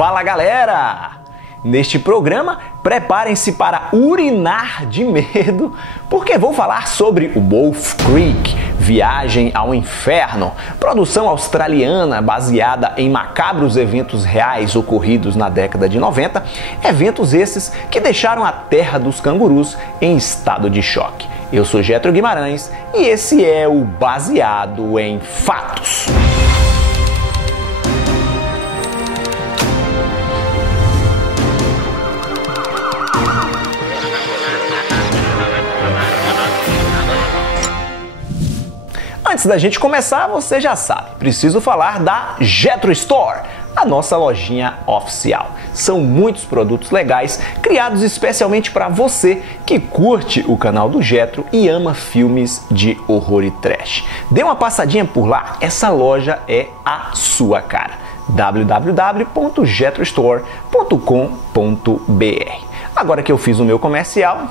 Fala galera! Neste programa, preparem-se para urinar de medo, porque vou falar sobre o Wolf Creek, Viagem ao Inferno, produção australiana baseada em macabros eventos reais ocorridos na década de 90, eventos esses que deixaram a terra dos cangurus em estado de choque. Eu sou Getro Guimarães e esse é o Baseado em Fatos. Antes da gente começar, você já sabe, preciso falar da Getro Store, a nossa lojinha oficial. São muitos produtos legais, criados especialmente para você que curte o canal do Getro e ama filmes de horror e trash. Dê uma passadinha por lá, essa loja é a sua cara. www.getrostore.com.br. Agora que eu fiz o meu comercial,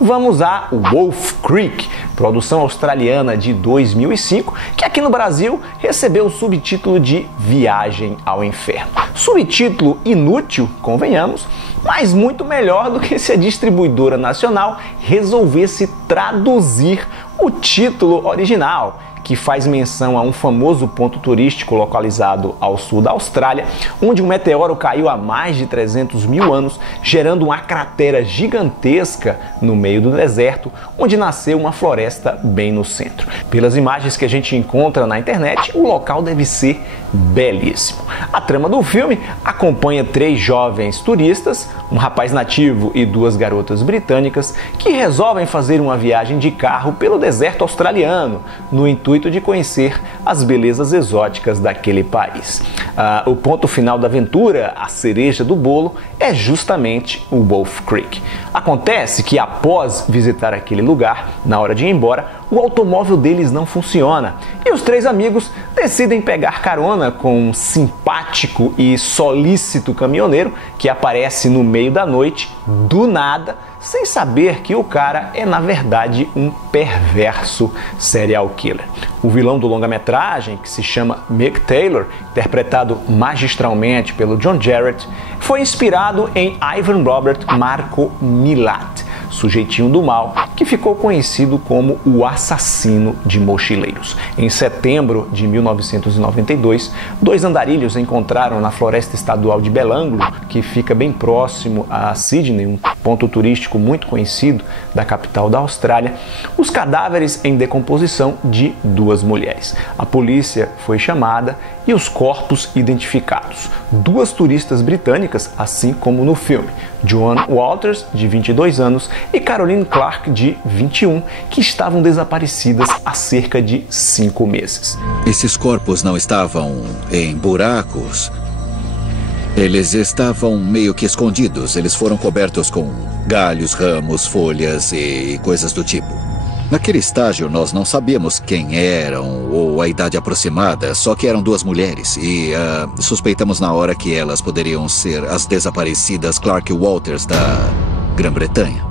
vamos a Wolf Creek, produção australiana de 2005, que aqui no Brasil recebeu o subtítulo de Viagem ao Inferno. Subtítulo inútil, convenhamos, mas muito melhor do que se a distribuidora nacional resolvesse traduzir o título original, que faz menção a um famoso ponto turístico localizado ao sul da Austrália, onde um meteoro caiu há mais de 300 mil anos, gerando uma cratera gigantesca no meio do deserto, onde nasceu uma floresta bem no centro. Pelas imagens que a gente encontra na internet, o local deve ser belíssimo. A trama do filme acompanha 3 jovens turistas, um rapaz nativo e 2 garotas britânicas, que resolvem fazer uma viagem de carro pelo deserto australiano, no intuito de conhecer as belezas exóticas daquele país. O ponto final da aventura, a cereja do bolo, é justamente o Wolf Creek. Acontece que após visitar aquele lugar, na hora de ir embora, o automóvel deles não funciona e os 3 amigos decidem pegar carona com um simpático e solícito caminhoneiro que aparece no meio da noite, do nada, sem saber que o cara é na verdade um perverso serial killer. O vilão do longa-metragem, que se chama Mick Taylor, interpretado magistralmente pelo John Jarratt, foi inspirado em Ivan Robert Marco Milat, sujeitinho do mal, que ficou conhecido como o assassino de mochileiros. Em setembro de 1992, 2 andarilhos encontraram na floresta estadual de Belanglo, que fica bem próximo a Sydney, um ponto turístico muito conhecido da capital da Austrália, os cadáveres em decomposição de 2 mulheres. A polícia foi chamada e os corpos identificados. 2 turistas britânicas, assim como no filme, Joan Walters, de 22 anos, e Caroline Clark, de 21, que estavam desaparecidas há cerca de 5 meses. Esses corpos não estavam em buracos. Eles estavam meio que escondidos. Eles foram cobertos com galhos, ramos, folhas e coisas do tipo. Naquele estágio, nós não sabíamos quem eram ou a idade aproximada, só que eram 2 mulheres e suspeitamos na hora que elas poderiam ser as desaparecidas Clark Walters da Grã-Bretanha.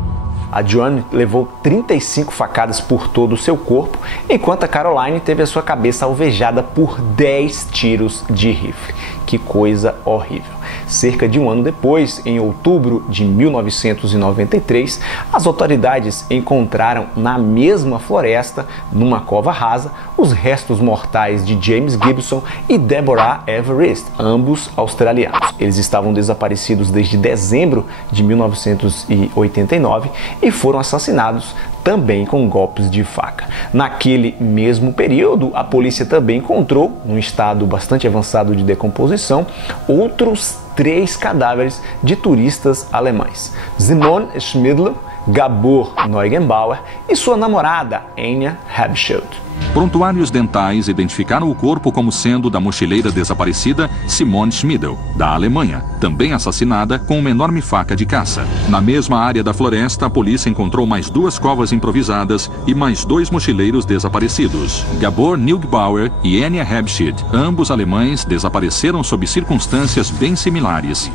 A Joan levou 35 facadas por todo o seu corpo, enquanto a Caroline teve a sua cabeça alvejada por 10 tiros de rifle. Que coisa horrível. Cerca de um ano depois, em outubro de 1993, as autoridades encontraram na mesma floresta, numa cova rasa, os restos mortais de James Gibson e Deborah Everest, ambos australianos. Eles estavam desaparecidos desde dezembro de 1989 e foram assassinados também com golpes de faca. Naquele mesmo período, a polícia também encontrou, num estado bastante avançado de decomposição, outros 3 cadáveres de turistas alemães: Simone Schmidl, Gabor Neugebauer e sua namorada, Anja Habschild. Prontuários dentais identificaram o corpo como sendo da mochileira desaparecida Simone Schmidl, da Alemanha, também assassinada com uma enorme faca de caça. Na mesma área da floresta, a polícia encontrou mais 2 covas improvisadas e mais 2 mochileiros desaparecidos. Gabor Neugebauer e Anja Habschild, ambos alemães, desapareceram sob circunstâncias bem similares.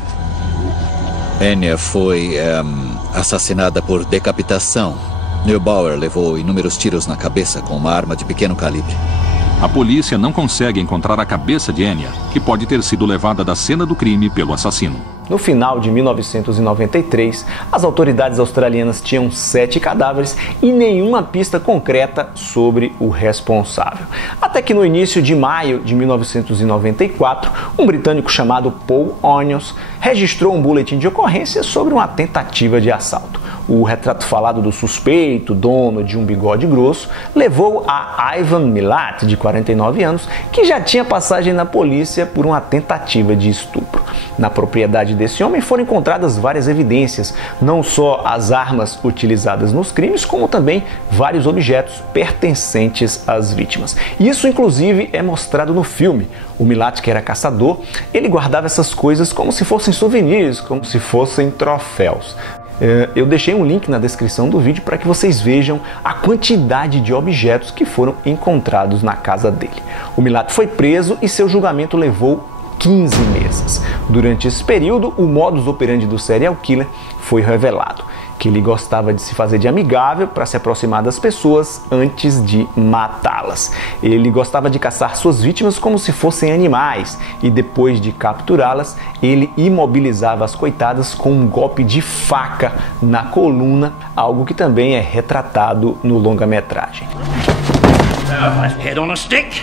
Anja foi assassinada por decapitação. Neubauer levou inúmeros tiros na cabeça com uma arma de pequeno calibre. A polícia não consegue encontrar a cabeça de Enya, que pode ter sido levada da cena do crime pelo assassino. No final de 1993, as autoridades australianas tinham 7 cadáveres e nenhuma pista concreta sobre o responsável. Até que no início de maio de 1994, um britânico chamado Paul Onions registrou um boletim de ocorrência sobre uma tentativa de assalto. O retrato falado do suspeito, dono de um bigode grosso, levou a Ivan Milat, de 49 anos, que já tinha passagem na polícia por uma tentativa de estupro. Na propriedade desse homem foram encontradas várias evidências, não só as armas utilizadas nos crimes, como também vários objetos pertencentes às vítimas. Isso, inclusive, é mostrado no filme. O Milat, que era caçador, ele guardava essas coisas como se fossem souvenirs, como se fossem troféus. Eu deixei um link na descrição do vídeo para que vocês vejam a quantidade de objetos que foram encontrados na casa dele. O Milat foi preso e seu julgamento levou 15 meses. Durante esse período, o modus operandi do serial killer foi revelado, que ele gostava de se fazer de amigável para se aproximar das pessoas antes de matá-las. Ele gostava de caçar suas vítimas como se fossem animais e depois de capturá-las, ele imobilizava as coitadas com um golpe de faca na coluna, algo que também é retratado no longa-metragem. Head on a stick.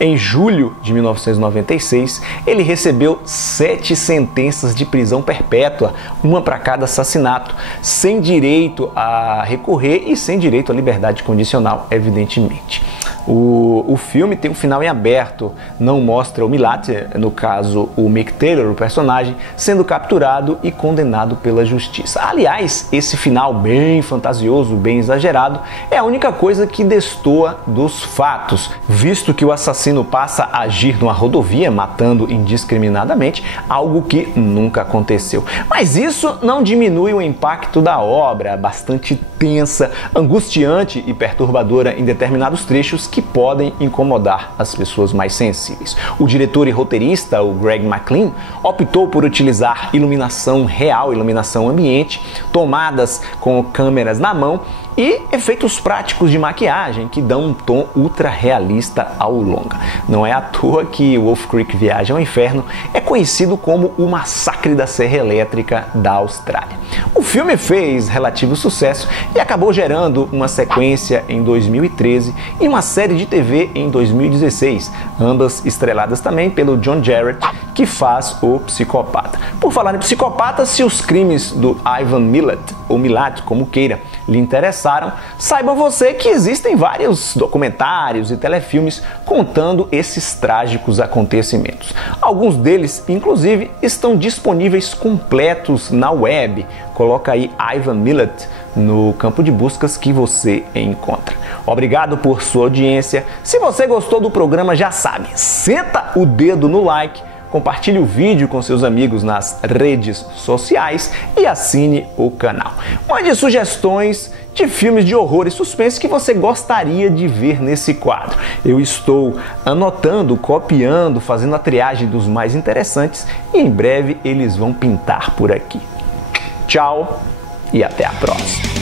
Em julho de 1996, ele recebeu 7 sentenças de prisão perpétua, uma para cada assassinato, sem direito a recorrer e sem direito à liberdade condicional, evidentemente. O filme tem um final em aberto, não mostra o Milat, no caso o Mick Taylor, o personagem, sendo capturado e condenado pela justiça. Aliás, esse final bem fantasioso, bem exagerado, é a única coisa que destoa dos fatos, visto que o assassino passa a agir numa rodovia, matando indiscriminadamente, algo que nunca aconteceu. Mas isso não diminui o impacto da obra, bastante tensa, angustiante e perturbadora em determinados trechos que podem incomodar as pessoas mais sensíveis. O diretor e roteirista, o Greg McLean, optou por utilizar iluminação real, iluminação ambiente, tomadas com câmeras na mão e efeitos práticos de maquiagem que dão um tom ultra realista ao longa. Não é à toa que Wolf Creek Viagem ao Inferno é conhecido como o massacre da Serra Elétrica da Austrália. O filme fez relativo sucesso e acabou gerando uma sequência em 2013 e uma série de TV em 2016, ambas estreladas também pelo John Jarratt, que faz o Psicopata. Por falar em psicopata, se os crimes do Ivan Milat, ou Milat, como queira, lhe interessaram, saiba você que existem vários documentários e telefilmes contando esses trágicos acontecimentos. Alguns deles, inclusive, estão disponíveis completos na web. Coloca aí Ivan Milat no campo de buscas que você encontra. Obrigado por sua audiência. Se você gostou do programa, já sabe, senta o dedo no like, compartilhe o vídeo com seus amigos nas redes sociais e assine o canal. Mande sugestões de filmes de horror e suspense que você gostaria de ver nesse quadro. Eu estou anotando, copiando, fazendo a triagem dos mais interessantes e em breve eles vão pintar por aqui. Tchau e até a próxima.